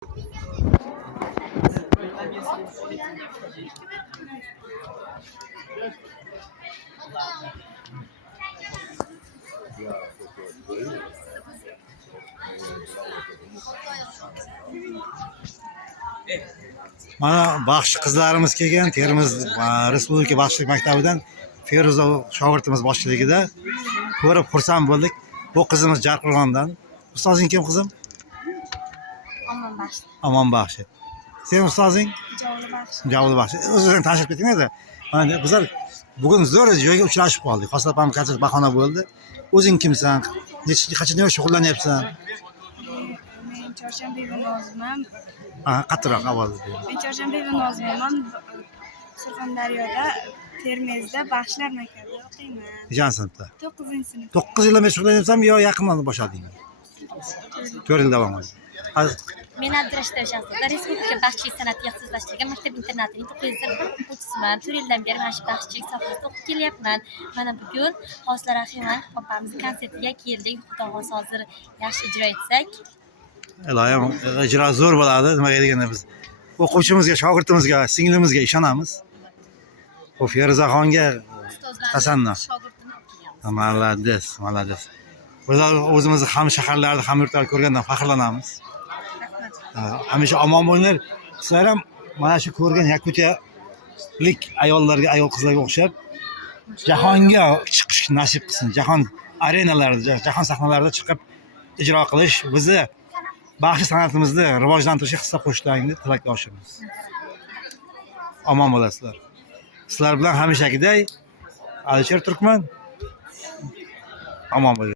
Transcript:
Mana baxshi qizlarimiz kelgan Termiz Respublika baxshilik maktabidan Feruza shogirdimiz boshchiligida ko'rib xursand bo'ldik. Bu qizimiz Jarqo'rg'ondan. Ustozing kim qizim? Omonbaxsh. Omonbaxsh. Sen ustozing? Javlibaxsh. Javlibaxsh. O'zingizdan tanishib ketinglar-da. Mana bizlar bugun zo'r joyga uchrashib qoldik. Xosapam qancha bahona bo'ldi. O'zing kimsan? Qachon shug'ullanyapsan? Men Chorshanbeva Nozimman. Qattiqroq avval. Men Chorshanbeva Nozimman. Surxondaryoda Termizda Baxshlar maktabida o'qiyman. Nechanchi sinfda? 9-sinf. 9 yildan beri shug'ullanyapsanmi yo yaqindan boshladingmi? 4 yil davom etdi. Men Abdurashidov Shahzoda Respublika baxshichilik san'atiga ixtisoslashtirilgan maktab internatining 901 o'quvchisiman. 4 yildan beri mana shu baxshichilik sohasida o'qib kelyapman. Mana bugun Hosila Rahimon opamiz konsertiga keldik. Xudo xohlasa hozir yaxshi ijro etsak. Iloyim, ijro zo'r bo'ladi. Nimaga deganda biz o'quvchimizga, shogirdimizga, singlimizga ishonamiz. Bu Feruzaxonga tasanno. Malades, malades. Bizlar o'zimizni ham shaharlarda, ham yurtlarda ko'rgandan faxrlanamiz. Hamisha omon bo'linglar. Sizlar ham mana shu ko'rgan yakutiyalik ayollarga, ayol qizlarga o'xshab jahonga chiqish nasib qilsin. Jahon arenalarida, jahon sahnalarida chiqib ijro qilish bizni baxshi san'atimizni rivojlantirishga hissa qo'shishlarni tilakdoshimiz. Omon bo'lasizlar. Sizlar bilan hamishagiday Alisher Turkman. Omon bo'ling.